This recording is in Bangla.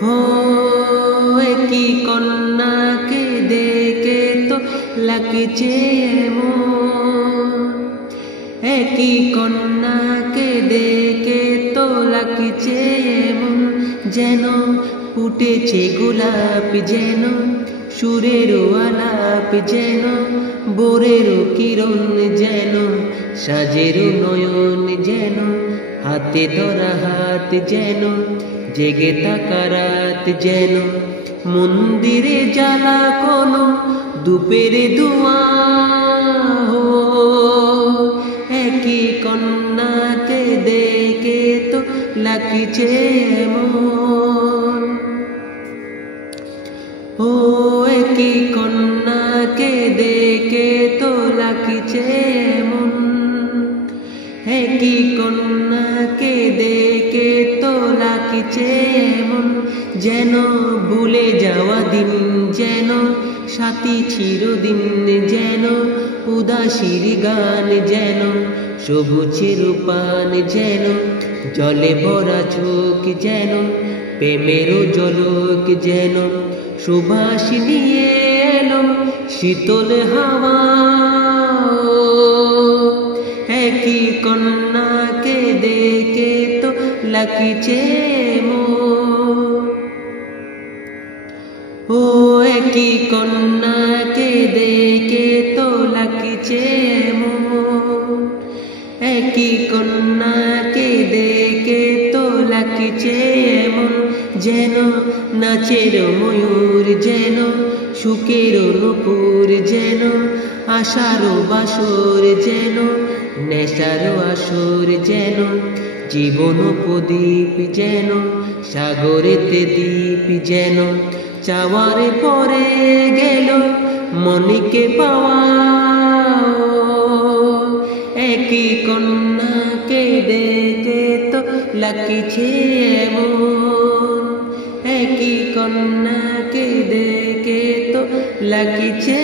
हो একই কন্যাকে দেখে তো লাগছে এমন, একই কন্যাকে দেখে তো লাগছে এমন, যেন ফুটেছে গোলাপ, যেন সুরেরও আলাপ, যেন ভোরেরও কিরণ, যেন সাজেরও নয়ন, যেন হাতে ধরা হাত, যেন জেগে থাকা রাত, যেন মন্দিরে জ্বালা কোনো ধূপের ধোঁয়া। একই কন্যাকে দেখে তো লাগছে এমন, ও একই কন্যাকে দেখে তো লাগছে এমন, একই কন্যাকে দেখে তো লাগছে এমন, যেন ভুলে যাওয়া দিন, যেন সাথী চিরদিন, যেন উদাসীর গান, যেন সবুজের পান, যেন জলে ভরা চোখ, যেন প্রেমেরও ঝলক, যেন সুবাস নিয়ে এলো শীতল হাওয়া। একই কন্যাকে দেখে তো লাগছে এমন, ও একই কন্যাকে দেখে তো লাগছে এমন, একই কন্যাকে দেখে তো লাগছে এমন, যেন নাচের ময়ূর, যেন সুখের নূপুর, যেন আশারও বাসর, যেন নেশারও আসর, যেন জীবন প্রদীপ, যেন সাগরেতে দ্বীপ, যেন চাওয়ার পরে গেল মনিকে পাওয়া। একই কন্যাকে দেখে তো লাগছে এমন, একই কন্যাকে দেখে তো লাগছে।